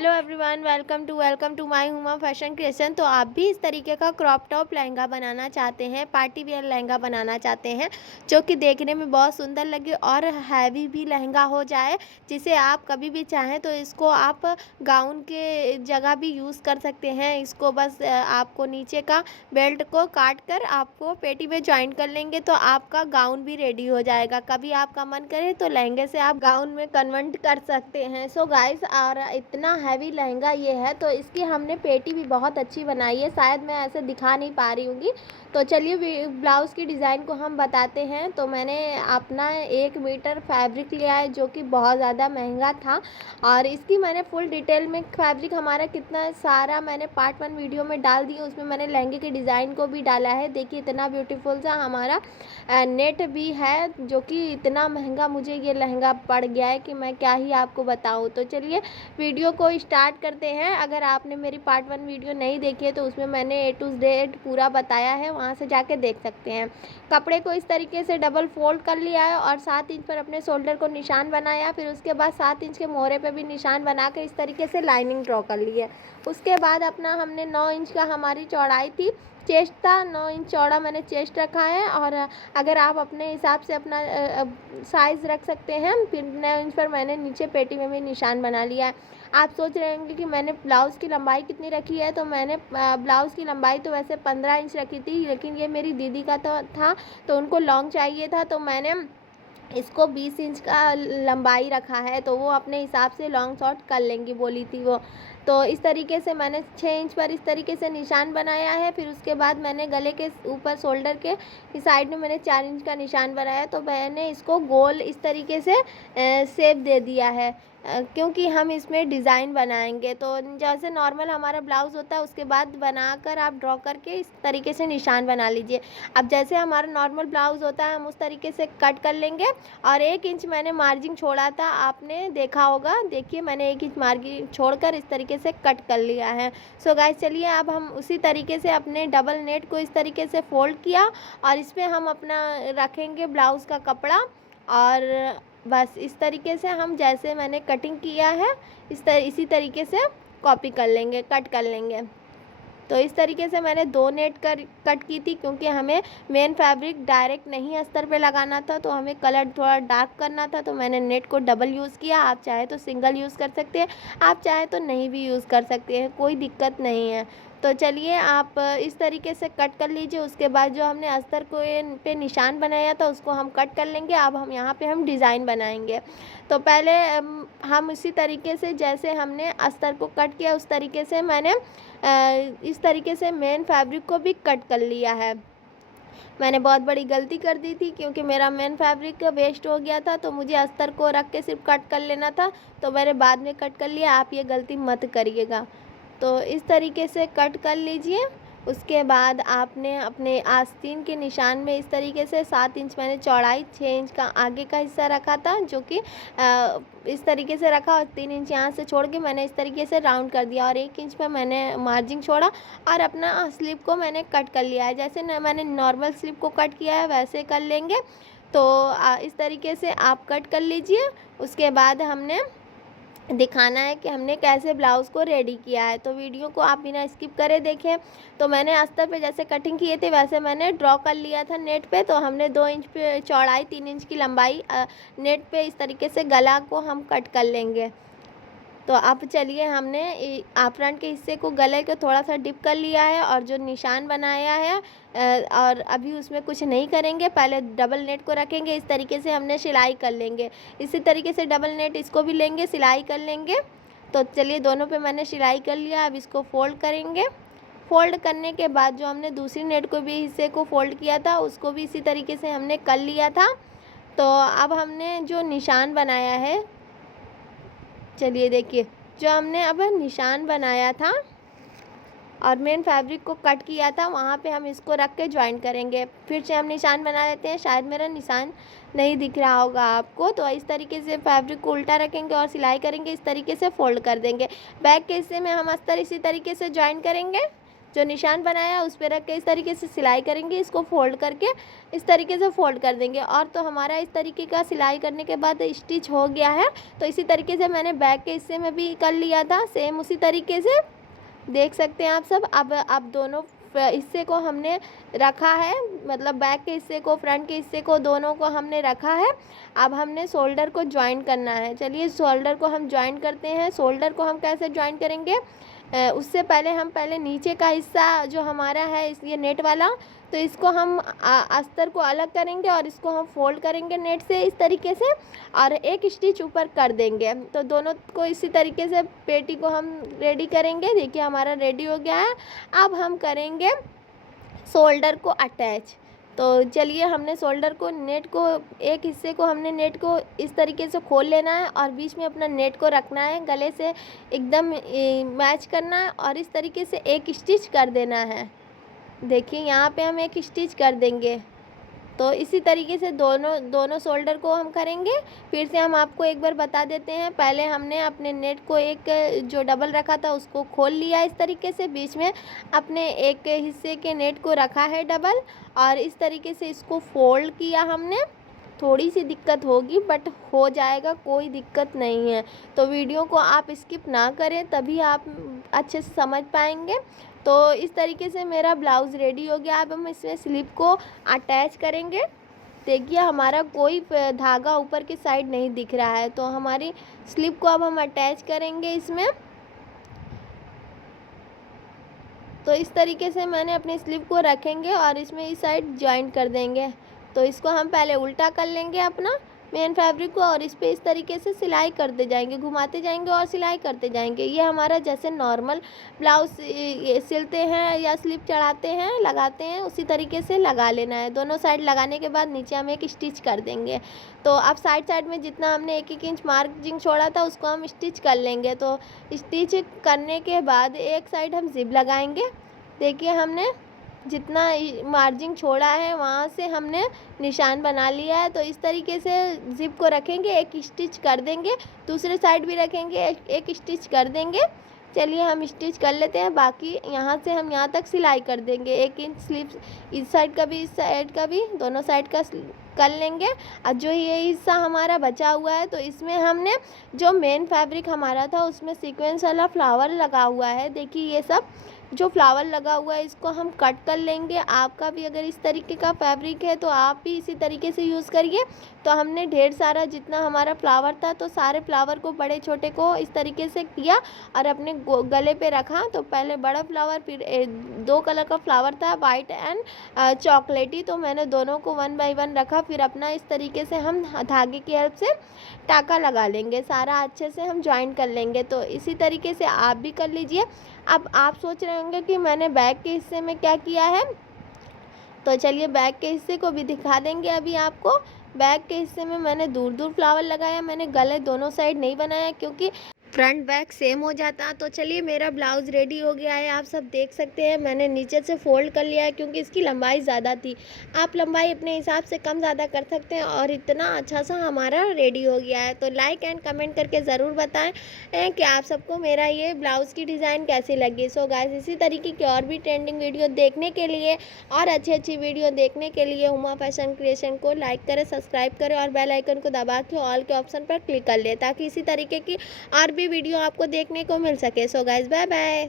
Hello everyone, welcome to my Huma fashion creation. तो आप भी इस तरीके का क्रॉप टॉप लहंगा बनाना चाहते हैं, पार्टी वेयर लहंगा बनाना चाहते हैं जो कि देखने में बहुत सुंदर लगे और हैवी भी लहंगा हो जाए, जिसे आप कभी भी चाहें तो इसको आप गाउन के जगह भी यूज़ कर सकते हैं। इसको बस आपको नीचे का बेल्ट को काट कर आपको पेटी में ज्वाइन कर लेंगे तो आपका गाउन भी रेडी हो जाएगा। कभी आपका मन करे तो लहंगे से आप गाउन में कन्वर्ट कर सकते हैं। सो गाइस, और इतना हैवी लहंगा ये है तो इसकी हमने पेटी भी बहुत अच्छी बनाई है। शायद मैं ऐसे दिखा नहीं पा रही होंगी, तो चलिए ब्लाउज़ की डिज़ाइन को हम बताते हैं। तो मैंने अपना 1 मीटर फैब्रिक लिया है जो कि बहुत ज़्यादा महंगा था, और इसकी मैंने फुल डिटेल में फैब्रिक हमारा कितना सारा मैंने पार्ट 1 वीडियो में डाल दिया। उसमें मैंने लहंगे के डिज़ाइन को भी डाला है। देखिए इतना ब्यूटीफुल सा हमारा नेट भी है, जो कि इतना महंगा मुझे ये लहंगा पड़ गया है कि मैं क्या ही आपको बताऊँ। तो चलिए वीडियो को स्टार्ट करते हैं। अगर आपने मेरी पार्ट 1 वीडियो नहीं देखी है तो उसमें मैंने A to Z पूरा बताया है, वहाँ से जाके देख सकते हैं। कपड़े को इस तरीके से डबल फोल्ड कर लिया है और 7 इंच पर अपने शोल्डर को निशान बनाया। फिर उसके बाद 7 इंच के मोहरे पे भी निशान बना कर इस तरीके से लाइनिंग ड्रॉ कर ली है। उसके बाद अपना हमने 9 इंच का हमारी चौड़ाई थी, चेस्ट था 9 इंच चौड़ा मैंने चेस्ट रखा है। और अगर आप अपने हिसाब से अपना साइज़ रख सकते हैं। फिर 9 इंच पर मैंने नीचे पेटी में भी निशान बना लिया है। आप सोच रहे होंगे कि मैंने ब्लाउज़ की लंबाई कितनी रखी है, तो मैंने ब्लाउज़ की लंबाई तो वैसे 15 इंच रखी थी, लेकिन ये मेरी दीदी का था तो उनको लॉन्ग चाहिए था, तो मैंने इसको 20 इंच का लंबाई रखा है। तो वो अपने हिसाब से लॉन्ग शॉर्ट कर लेंगी बोली थी वो। तो इस तरीके से मैंने 6 इंच पर इस तरीके से निशान बनाया है। फिर उसके बाद मैंने गले के ऊपर शोल्डर के साइड में मैंने 4 इंच का निशान बनाया। तो मैंने इसको गोल इस तरीके से शेप दे दिया है, क्योंकि हम इसमें डिज़ाइन बनाएंगे। तो जैसे नॉर्मल हमारा ब्लाउज़ होता है उसके बाद बनाकर आप ड्रॉ करके इस तरीके से निशान बना लीजिए। अब जैसे हमारा नॉर्मल ब्लाउज़ होता है हम उस तरीके से कट कर लेंगे। और 1 इंच मैंने मार्जिन छोड़ा था, आपने देखा होगा। देखिए मैंने 1 इंच मार्जिन छोड़कर इस तरीके से कट कर लिया है। सो गाइस, चलिए अब हम उसी तरीके से अपने डबल नेट को इस तरीके से फोल्ड किया और इस पर हम अपना रखेंगे ब्लाउज़ का कपड़ा। और बस इस तरीके से हम जैसे मैंने कटिंग किया है इसी तरीके से कॉपी कर लेंगे, कट कर लेंगे। तो इस तरीके से मैंने 2 नेट कट की थी, क्योंकि हमें मेन फैब्रिक डायरेक्ट नहीं अस्तर पे लगाना था, तो हमें कलर थोड़ा डार्क करना था। तो मैंने नेट को डबल यूज़ किया। आप चाहे तो सिंगल यूज़ कर सकते हैं, आप चाहे तो नहीं भी यूज़ कर सकते हैं, कोई दिक्कत नहीं है। तो चलिए आप इस तरीके से कट कर लीजिए। उसके बाद जो हमने अस्तर को पे निशान बनाया था उसको हम कट कर लेंगे। अब हम यहाँ पे हम डिज़ाइन बनाएंगे। तो पहले हम इसी तरीके से जैसे हमने अस्तर को कट किया उस तरीके से मैंने इस तरीके से मेन फैब्रिक को भी कट कर लिया है। मैंने बहुत बड़ी गलती कर दी थी, क्योंकि मेरा मेन फैब्रिक वेस्ट हो गया था, तो मुझे अस्तर को रख के सिर्फ कट कर लेना था, तो मैंने बाद में कट कर लिया। आप ये गलती मत करिएगा। तो इस तरीके से कट कर लीजिए। उसके बाद आपने अपने आस्तीन के निशान में इस तरीके से 7 इंच मैंने चौड़ाई, 6 इंच का आगे का हिस्सा रखा था, जो कि इस तरीके से रखा, और 3 इंच यहाँ से छोड़ के मैंने इस तरीके से राउंड कर दिया। और 1 इंच पर मैंने मार्जिन छोड़ा और अपना स्लीव को मैंने कट कर लिया है। जैसे मैंने नॉर्मल स्लीव को कट किया है वैसे कर लेंगे। तो इस तरीके से आप कट कर लीजिए। उसके बाद हमने दिखाना है कि हमने कैसे ब्लाउज़ को रेडी किया है। तो वीडियो को आप बिना स्किप करे देखें। तो मैंने अस्तर पे जैसे कटिंग किए थे वैसे मैंने ड्रॉ कर लिया था नेट पे। तो हमने 2 इंच पे चौड़ाई, 3 इंच की लंबाई नेट पे इस तरीके से गला को हम कट कर लेंगे। तो अब चलिए हमने फ्रंट के हिस्से को, गले को थोड़ा सा डिप कर लिया है और जो निशान बनाया है और अभी उसमें कुछ नहीं करेंगे, पहले डबल नेट को रखेंगे। इस तरीके से हमने सिलाई कर लेंगे। इसी तरीके से डबल नेट इसको भी लेंगे, सिलाई कर लेंगे। तो चलिए दोनों पे मैंने सिलाई कर लिया। अब इसको फोल्ड करेंगे। फोल्ड करने के बाद जो हमने दूसरी नेट को भी हिस्से को फोल्ड किया था उसको भी इसी तरीके से हमने कर लिया था। तो अब हमने जो निशान बनाया है, चलिए देखिए, जो हमने अब निशान बनाया था और मेन फैब्रिक को कट किया था वहाँ पे हम इसको रख के ज्वाइन करेंगे। फिर से हम निशान बना लेते हैं। शायद मेरा निशान नहीं दिख रहा होगा आपको। तो इस तरीके से फैब्रिक को उल्टा रखेंगे और सिलाई करेंगे, इस तरीके से फोल्ड कर देंगे। बैक के हिस्से में हम अस्तर इसी तरीके से ज्वाइन करेंगे। जो निशान बनाया उस पर रख के इस तरीके से सिलाई करेंगे। इसको फोल्ड करके इस तरीके से फोल्ड कर देंगे। और तो हमारा इस तरीके का सिलाई करने के बाद स्टिच हो गया है। तो इसी तरीके से मैंने बैक के हिस्से में भी कर लिया था, सेम उसी तरीके से देख सकते हैं आप सब। अब दोनों हिस्से को हमने रखा है, मतलब बैक के हिस्से को, फ्रंट के हिस्से को, दोनों को हमने रखा है। अब हमने शोल्डर को ज्वाइन करना है। चलिए शोल्डर को हम ज्वाइन करते हैं। शोल्डर को हम कैसे ज्वाइन करेंगे, उससे पहले हम नीचे का हिस्सा जो हमारा है ये नेट वाला, तो इसको हम अस्तर को अलग करेंगे और इसको हम फोल्ड करेंगे नेट से इस तरीके से, और एक स्टिच ऊपर कर देंगे। तो दोनों को इसी तरीके से पेटी को हम रेडी करेंगे। देखिए हमारा रेडी हो गया है। अब हम करेंगे शोल्डर को अटैच। तो चलिए हमने शोल्डर को, नेट को, एक हिस्से को हमने नेट को इस तरीके से खोल लेना है और बीच में अपना नेट को रखना है, गले से एकदम मैच करना है और इस तरीके से एक स्टिच कर देना है। देखिए यहाँ पे हम एक स्टिच कर देंगे। तो इसी तरीके से दोनों शोल्डर को हम करेंगे। फिर से हम आपको एक बार बता देते हैं। पहले हमने अपने नेट को एक जो डबल रखा था उसको खोल लिया इस तरीके से, बीच में अपने एक हिस्से के नेट को रखा है डबल, और इस तरीके से इसको फोल्ड किया हमने। थोड़ी सी दिक्कत होगी बट हो जाएगा, कोई दिक्कत नहीं है। तो वीडियो को आप स्किप ना करें, तभी आप अच्छे से समझ पाएंगे। तो इस तरीके से मेरा ब्लाउज़ रेडी हो गया। अब हम इसमें स्लिप को अटैच करेंगे। देखिए हमारा कोई धागा ऊपर की साइड नहीं दिख रहा है, तो हमारी स्लिप को अब हम अटैच करेंगे इसमें। तो इस तरीके से मैंने अपनी स्लिप को रखेंगे और इसमें इस साइड जॉइंट कर देंगे। तो इसको हम पहले उल्टा कर लेंगे अपना मेन फैब्रिक को, और इस पे इस तरीके से सिलाई करते जाएंगे, घुमाते जाएंगे और सिलाई करते जाएंगे। ये हमारा जैसे नॉर्मल ब्लाउज सिलते हैं या स्लिप चढ़ाते हैं, लगाते हैं, उसी तरीके से लगा लेना है। दोनों साइड लगाने के बाद नीचे हम एक स्टिच कर देंगे। तो अब साइड में जितना हमने 1-1 इंच मार्जिंग छोड़ा था उसको हम स्टिच कर लेंगे। तो स्टिच करने के बाद एक साइड हम जिप लगाएंगे। देखिए हमने जितना मार्जिंग छोड़ा है वहाँ से हमने निशान बना लिया है। तो इस तरीके से जिप को रखेंगे, एक स्टिच कर देंगे, दूसरे साइड भी रखेंगे, एक स्टिच कर देंगे। चलिए हम स्टिच कर लेते हैं। बाकी यहाँ से हम यहाँ तक सिलाई कर देंगे। 1 इंच स्लीव इस साइड का भी, इस साइड का भी, दोनों साइड का कर लेंगे। और जो ये हिस्सा हमारा बचा हुआ है, तो इसमें हमने जो मेन फैब्रिक हमारा था उसमें सीक्वेंस वाला फ्लावर लगा हुआ है। देखिए ये सब जो फ्लावर लगा हुआ है इसको हम कट कर लेंगे। आपका भी अगर इस तरीके का फैब्रिक है तो आप भी इसी तरीके से यूज़ करिए। तो हमने ढेर सारा जितना हमारा फ्लावर था, तो सारे फ्लावर को, बड़े छोटे को इस तरीके से किया और अपने गले पे रखा। तो पहले बड़ा फ्लावर, फिर 2 कलर का फ्लावर था, वाइट एंड चॉकलेटी। तो मैंने दोनों को 1 बाय 1 रखा। फिर अपना इस तरीके से हम धागे की हेल्प से टाका लगा लेंगे, सारा अच्छे से हम ज्वाइन कर लेंगे। तो इसी तरीके से आप भी कर लीजिए। अब आप सोच रहे होंगे कि मैंने बैक के हिस्से में क्या किया है, तो चलिए बैक के हिस्से को भी दिखा देंगे अभी आपको। बैक के हिस्से में मैंने दूर दूर फ्लावर लगाया, मैंने गले दोनों साइड नहीं बनाया क्योंकि फ्रंट बैक सेम हो जाता। तो चलिए मेरा ब्लाउज़ रेडी हो गया है, आप सब देख सकते हैं। मैंने नीचे से फोल्ड कर लिया है क्योंकि इसकी लंबाई ज़्यादा थी। आप लंबाई अपने हिसाब से कम ज़्यादा कर सकते हैं। और इतना अच्छा सा हमारा रेडी हो गया है। तो लाइक एंड कमेंट करके ज़रूर बताएं कि आप सबको मेरा ये ब्लाउज़ की डिज़ाइन कैसी लगी। सो गाइस, इसी तरीके की और भी ट्रेंडिंग वीडियो देखने के लिए और अच्छी वीडियो देखने के लिए हुमा फैशन क्रिएशन को लाइक करें, सब्सक्राइब करें और बेल आइकन को दबा के ऑल के ऑप्शन पर क्लिक कर लें, ताकि इसी तरीके की और भी वीडियो आपको देखने को मिल सके। So guys, bye bye.